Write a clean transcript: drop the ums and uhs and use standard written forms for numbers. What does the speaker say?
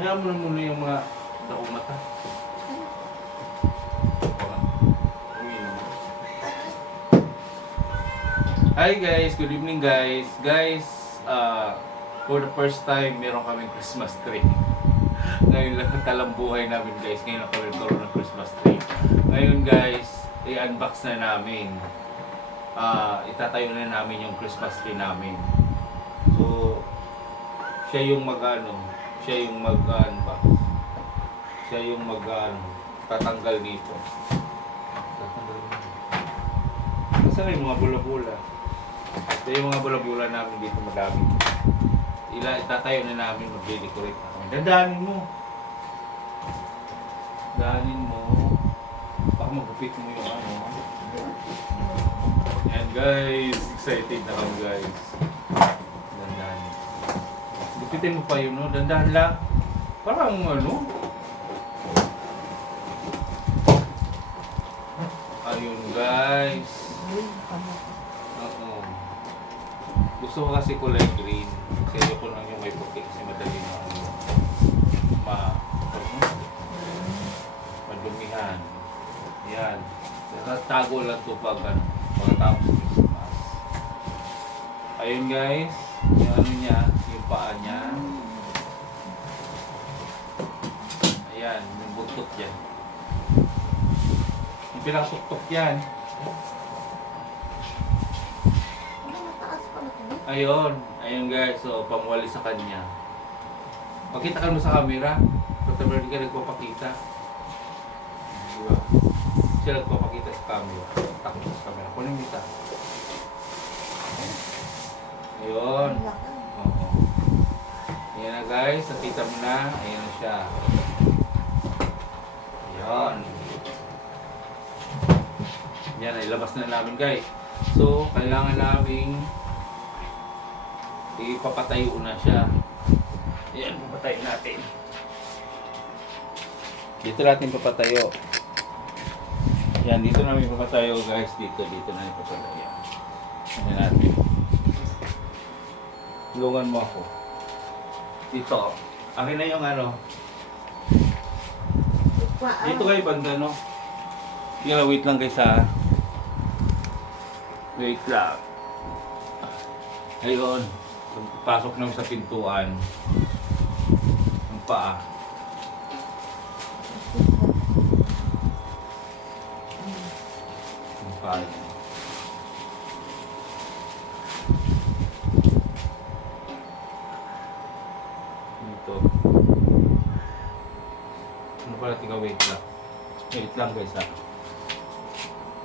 Hayaan mo na muna yung mga daong mata. Hi guys, good evening guys. Guys, for the first time, meron kaming Christmas tree. Ngayon lang ang talambuhay namin guys. Ngayon lang kami nagkaroon ng Christmas tree. Ngayon guys, i-unbox na namin. Itatayo na namin yung Christmas tree namin. So, siya yung tatanggal dito. Kasi yung mga bula-bula. Ito yung mga bula-bula namin dito madami. Itatayo na namin, mag-decorate na kami. Dandanin mo. Baka magupit mo yung ano. Yan guys, excited na kami guys. Dandanin. Gupitin mo pa yun, no? Dandahan lang. Parang ano. Ayun guys. Gusto ko kasi kulay green. Kasi ayoko lang yung may puti kasi madali na madumihan. Yan. Tago lang ito pagkatapos ng Christmas. Ayun guys. Yung ano niya, yung paa niya. Ayan, yung buntot yan. Yung pinakasuktok yan. Ayun guys, so pamwali sa kanya. Pakita ka mo sa camera. Pero hindi ka nagpapakita. Diba? Siya nagpapakita sa camera. Takot sa camera. Kunin mo ita. Ayun. Oo. Ayan na guys, nakita mo na. Ayan na siya. Ayun. Yan, ilabas na namin guys. So, kailangan naming ipapatayo na siya. Ayan, papatayo natin. Dito natin papatayo. Yan, dito namin papatayo guys. Dito namin papatayo. Ayan natin. Tulungan mo ako. Dito. Akin na yung ano. Dito kayo banda, no? Yan, wait lang guys ha. Wait lang. Ayun. Pasok naman sa pintuan. Ang paa. Ang paa. Dito. Ano pala, tiga wait lang. Wait lang guys ha.